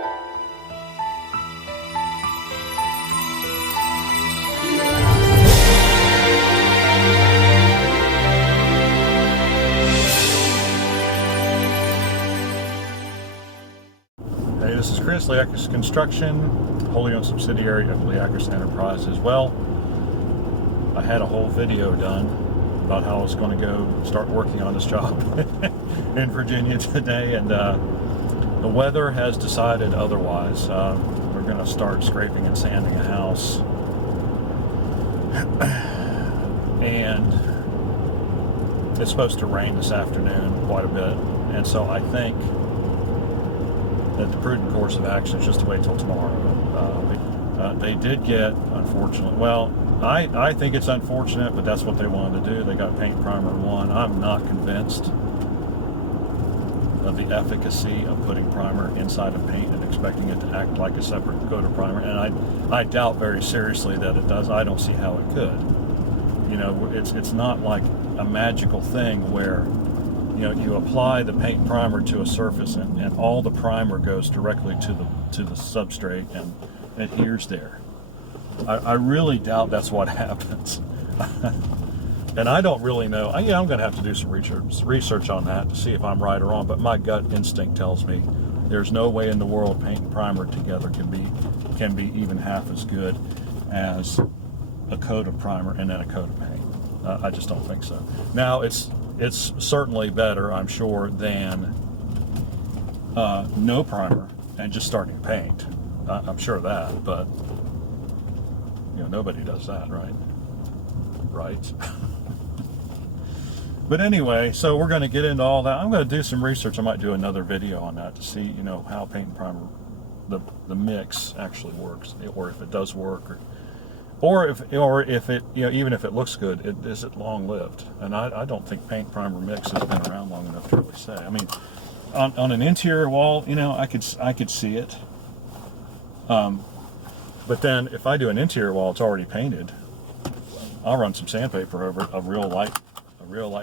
Hey, this is Chris, Leacris Construction, wholly owned subsidiary of Leacris Enterprises. Well, I had a whole video done about how I was going to go start working on this job in Virginia today, and the weather has decided otherwise. We're going to start scraping and sanding a house, and it's supposed to rain this afternoon quite a bit, and so I think that the prudent course of action is just to wait till tomorrow. They did get, unfortunately, well, I think it's unfortunate, but that's what they wanted to do. They got paint primer 1. I'm not convinced of the efficacy of putting primer inside of paint and expecting it to act like a separate coat of primer, and I doubt very seriously that it does. I don't see how it could. You know, it's not like a magical thing where, you know, you apply the paint primer to a surface and all the primer goes directly to the substrate and adheres there. I really doubt that's what happens. And I don't really know. I'm going to have to do some research on that to see if I'm right or wrong, but my gut instinct tells me there's no way in the world paint and primer together can be even half as good as a coat of primer and then a coat of paint. I just don't think so. Now, it's certainly better, I'm sure, than no primer and just starting to paint. I'm sure of that, but you know, nobody does that, right? Right? But anyway, so we're going to get into all that. I'm going to do some research. I might do another video on that to see, you know, how paint and primer, the mix actually works, or if it does work, or if it, you know, even if it looks good, is it long-lived? And I don't think paint primer mix has been around long enough to really say. I mean, on an interior wall, you know, I could see it. But then if I do an interior wall, it's already painted, I'll run some sandpaper over it, a real light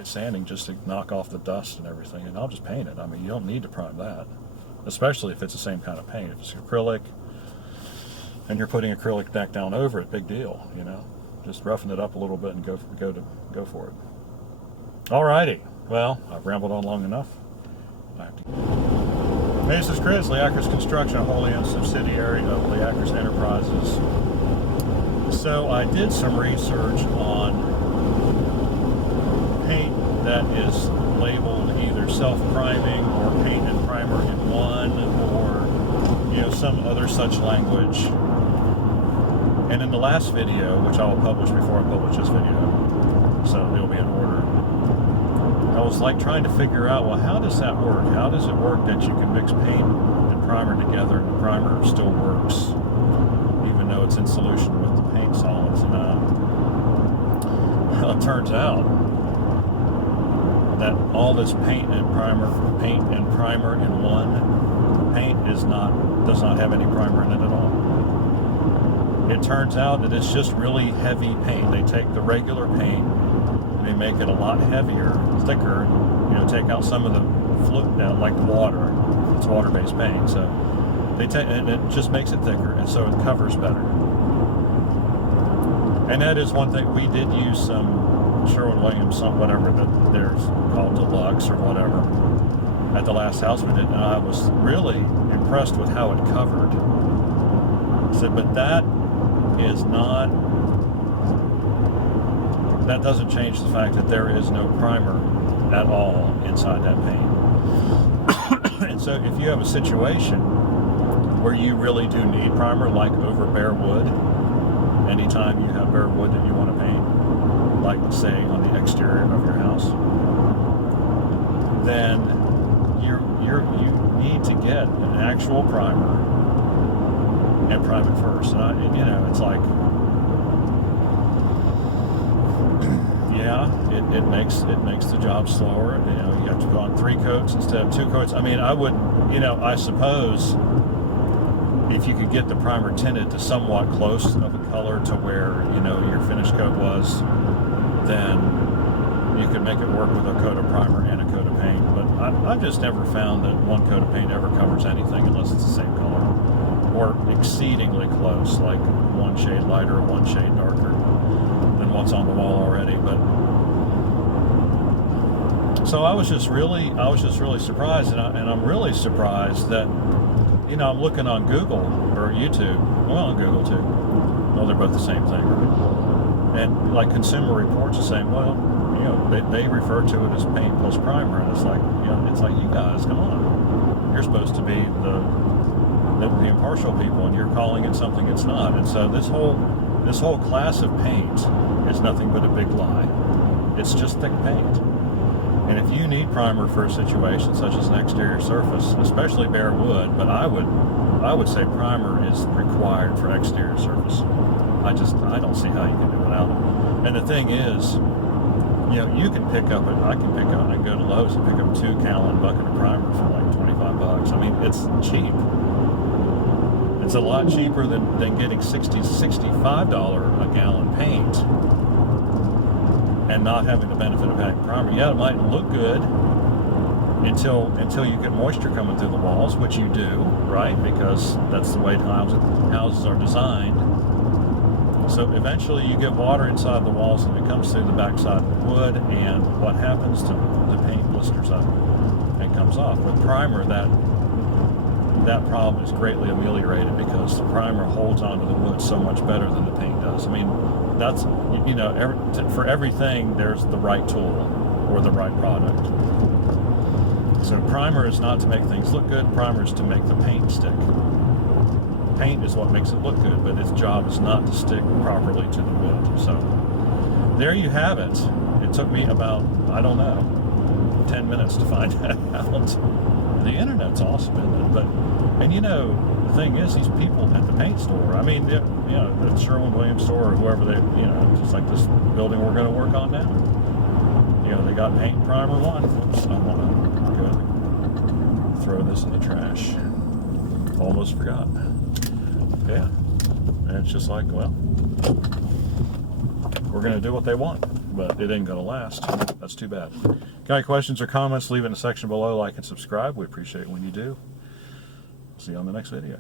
sanding, just to knock off the dust and everything, and I'll just paint it. I mean, you don't need to prime that, especially if it's the same kind of paint. If it's acrylic and you're putting acrylic back down over it, big deal, you know. Just roughing it up a little bit and go for it. Alrighty, well, I've rambled on long enough. Hey, this is Chris, Leacris Construction, a wholly owned subsidiary of Leacris Enterprises. So I did some research on paint that is labeled either self-priming or paint and primer in one, or, you know, some other such language. And in the last video, which I will publish before I publish this video, so it'll be in order, I was like trying to figure out, well, how does that work? How does it work that you can mix paint and primer together and the primer still works, even though it's in solution with the paint solids? And well, it turns out that all this paint and primer in one paint does not have any primer in it at all. It turns out that it's just really heavy paint. They take the regular paint, they make it a lot heavier, thicker, you know, take out some of the fluid, like water. It's water-based paint, so and it just makes it thicker, and so it covers better. And that is one thing. We did use some Sherwin-Williams, whatever that there's called, Deluxe or whatever, at the last house we did, and I was really impressed with how it covered. So, but that doesn't change the fact that there is no primer at all inside that paint. And so if you have a situation where you really do need primer, like over bare wood, anytime you have bare wood that you want to paint, like say on the exterior of your house, then you need to get an actual primer and prime it first. And you know, it's like, yeah, it makes the job slower. You know, you have to go on 3 coats instead of 2 coats. I mean, I wouldn't, you know, I suppose if you could get the primer tinted to somewhat close of a color to where, you know, your finish coat was, then you could make it work with a coat of primer and a coat of paint. But I've just never found that one coat of paint ever covers anything unless it's the same color, or exceedingly close, like one shade lighter or one shade darker than what's on the wall already. But so I was just really surprised, and I'm really surprised that, you know, I'm looking on Google or YouTube, well, on Google too. Well, they're both the same thing, right? And like Consumer Reports is saying, well, you know, they refer to it as paint plus primer, and it's like, you know, it's like, you guys, come on. You're supposed to be the impartial people, and you're calling it something it's not. And so this whole class of paint is nothing but a big lie. It's just thick paint. And if you need primer for a situation such as an exterior surface, especially bare wood, but I would say primer is required for exterior surface. I don't see how you can do without it. And the thing is, you know, I can pick up and go to Lowe's and pick up a 2-gallon bucket of primer for like $25. I mean, it's cheap. It's a lot cheaper than getting $65 a gallon paint and not having the benefit of having primer. Yeah, it might look good until you get moisture coming through the walls, which you do, right? Because that's the way houses are designed. So eventually you get water inside the walls and it comes through the backside of the wood, and what happens to the paint blisters up and comes off. With primer, that problem is greatly ameliorated because the primer holds onto the wood so much better than the paint does. I mean, that's, you know, for everything there's the right tool or the right product. So primer is not to make things look good, primer is to make the paint stick. Paint is what makes it look good, but its job is not to stick properly to the wood. So there you have it. It took me about, I don't know, 10 minutes to find that out. The internet's awesome, isn't it? And you know, the thing is, these people at the paint store, I mean, you know, the Sherwin-Williams store or whoever they, you know, just like this building we're going to work on now. You know, they got paint and primer one. Oops, I want to throw this in the trash. Almost forgot. Yeah, and it's just like, well, we're going to do what they want, but it ain't going to last. That's too bad. Got any questions or comments, leave it in the section below. Like and subscribe. We appreciate it when you do. See you on the next video.